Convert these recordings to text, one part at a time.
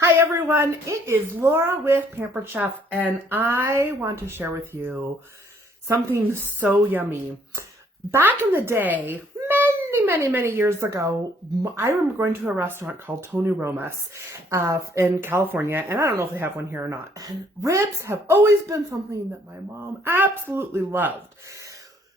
Hi everyone, it is Laura with Pampered Chef, and I want to share with you something so yummy. Back in the day, many years ago, I remember going to a restaurant called Tony Roma's in California, and I don't know if they have one here or not. And ribs have always been something that my mom absolutely loved.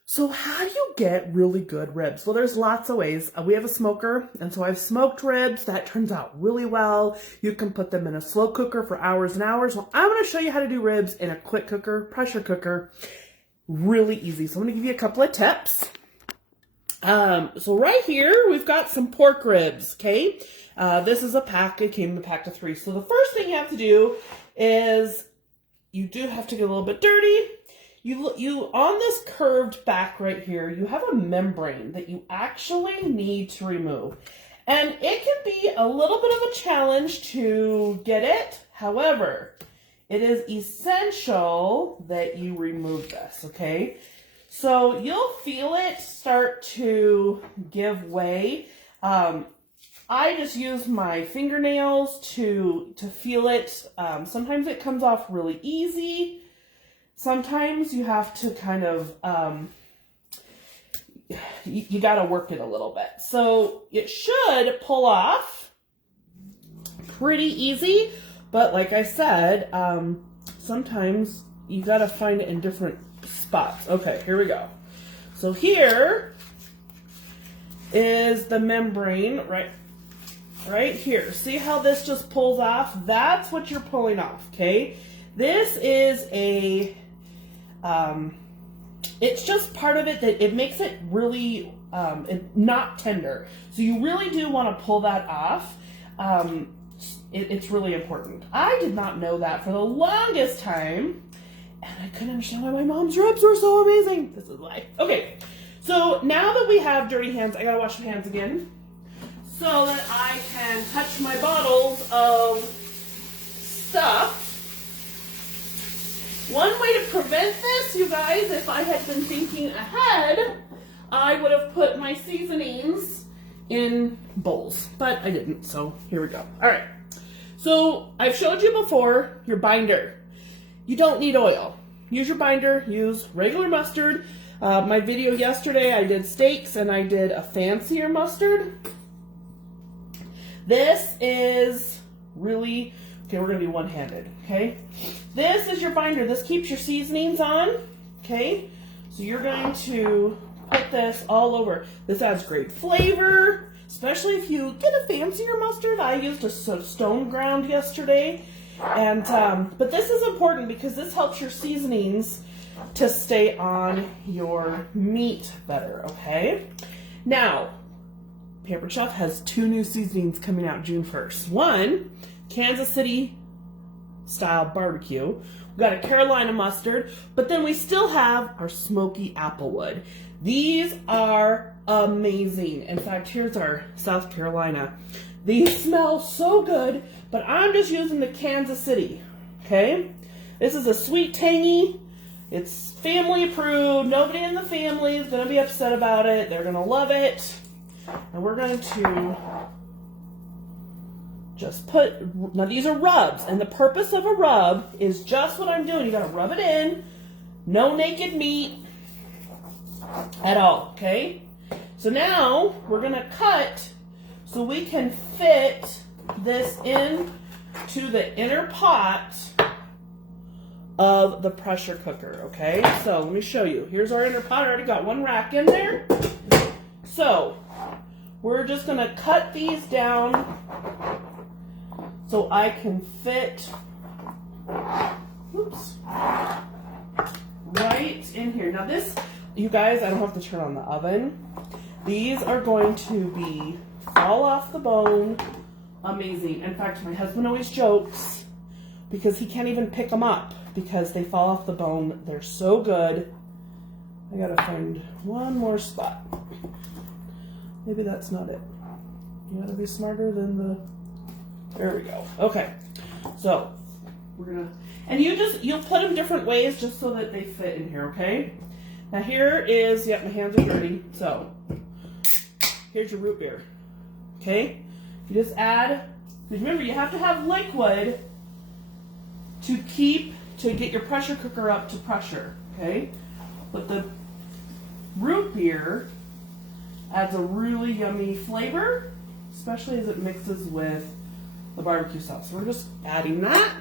So how do you get really good ribs? Well, there's lots of ways. We have a smoker, and so I've smoked ribs. That turns out really well. You can put them in a slow cooker for hours and hours. Well, I'm going to show you how to do ribs in a quick cooker, pressure cooker. Really easy. So I'm going to give you a couple of tips. So right here, we've got some pork ribs, okay? This is a pack. It came in a pack of 3. So the first thing you have to do is you do have to get a little bit dirty. You on this curved back right here, you have a membrane that you actually need to remove. And it can be a little bit of a challenge to get it. However, it is essential that you remove this, okay? So you'll feel it start to give way. I just use my fingernails to feel it. Sometimes it comes off really easy. Sometimes you have to kind of, you got to work it a little bit. So it should pull off pretty easy, but like I said, sometimes you got to find it in different spots. Okay, here we go. So here is the membrane right here. See how this just pulls off? That's what you're pulling off, okay? This is it's just part of it that it makes it really not tender. So you really do want to pull that off. It's really important. I did not know that for the longest time, and I couldn't understand why my mom's ribs were so amazing. This is why. Okay, so now that we have dirty hands, I gotta wash my hands again so that I can touch my bottles of stuff. One way to prevent this, you guys, if I had been thinking ahead, I would have put my seasonings in bowls, but I didn't, so here we go. All right, so I've showed you before your binder. You don't need oil. Use your binder, use regular mustard. My video yesterday, I did steaks and I did a fancier mustard. This is really, okay, we're gonna be one-handed, okay? This is your binder. This keeps your seasonings on, okay? So you're going to put this all over. This adds great flavor, especially if you get a fancier mustard. I used a stone ground yesterday, and but this is important because this helps your seasonings to stay on your meat better, okay? Now, Pampered Chef has 2 new seasonings coming out June 1st. One, Kansas City style barbecue. We've got a Carolina mustard, but then we still have our smoky applewood. These are amazing. In fact, here's our South Carolina. These smell so good, but I'm just using the Kansas City, okay? This is a sweet tangy. It's family approved. Nobody in the family is gonna be upset about it. They're gonna love it. And we're going to just put, now these are rubs, and the purpose of a rub is just what I'm doing. You gotta rub it in, no naked meat at all, okay? So now we're gonna cut so we can fit this in to the inner pot of the pressure cooker, okay? So let me show you. Here's our inner pot. I already got one rack in there. So we're just gonna cut these down so I can fit, oops, right in here. Now this, you guys, I don't have to turn on the oven. These are going to be fall off the bone, amazing. In fact, my husband always jokes because he can't even pick them up because they fall off the bone. They're so good. I gotta find one more spot. Maybe that's not it. You gotta be smarter than the, there we go. Okay, so we're gonna, and you'll put them different ways just so that they fit in here, okay? Now here is, yep, my hands are dirty, so here's your root beer, okay? You just add Because remember, you have to have liquid to get your pressure cooker up to pressure, okay? But the root beer adds a really yummy flavor, especially as it mixes with the barbecue sauce. So we're just adding that.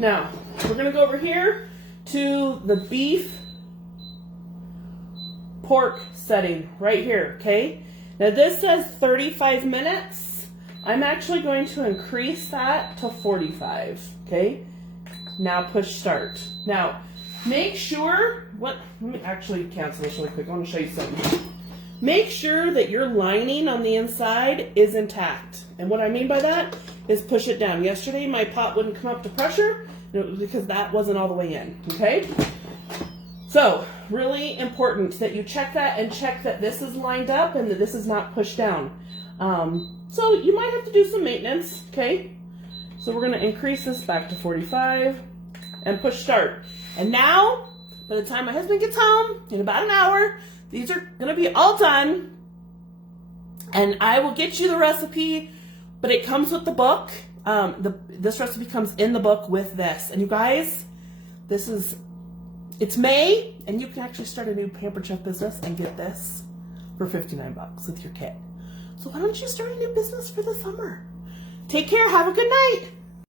Now, we're gonna go over here to the beef pork setting right here, okay? Now this says 35 minutes. I'm actually going to increase that to 45, okay? Now push start. Now, make sure, let me actually cancel this really quick. I want to show you something. Make sure that your lining on the inside is intact. And what I mean by that is push it down. Yesterday, my pot wouldn't come up to pressure because that wasn't all the way in, okay? So, really important that you check that and check that this is lined up and that this is not pushed down. So you might have to do some maintenance, okay? So we're gonna increase this back to 45 and push start. And now, by the time my husband gets home, in about an hour, these are gonna be all done. And I will get you the recipe, but it comes with the book. This recipe comes in the book with this. And you guys, it's May, and you can actually start a new Pampered Chef business and get this for $59 with your kit. So why don't you start a new business for the summer? Take care, have a good night.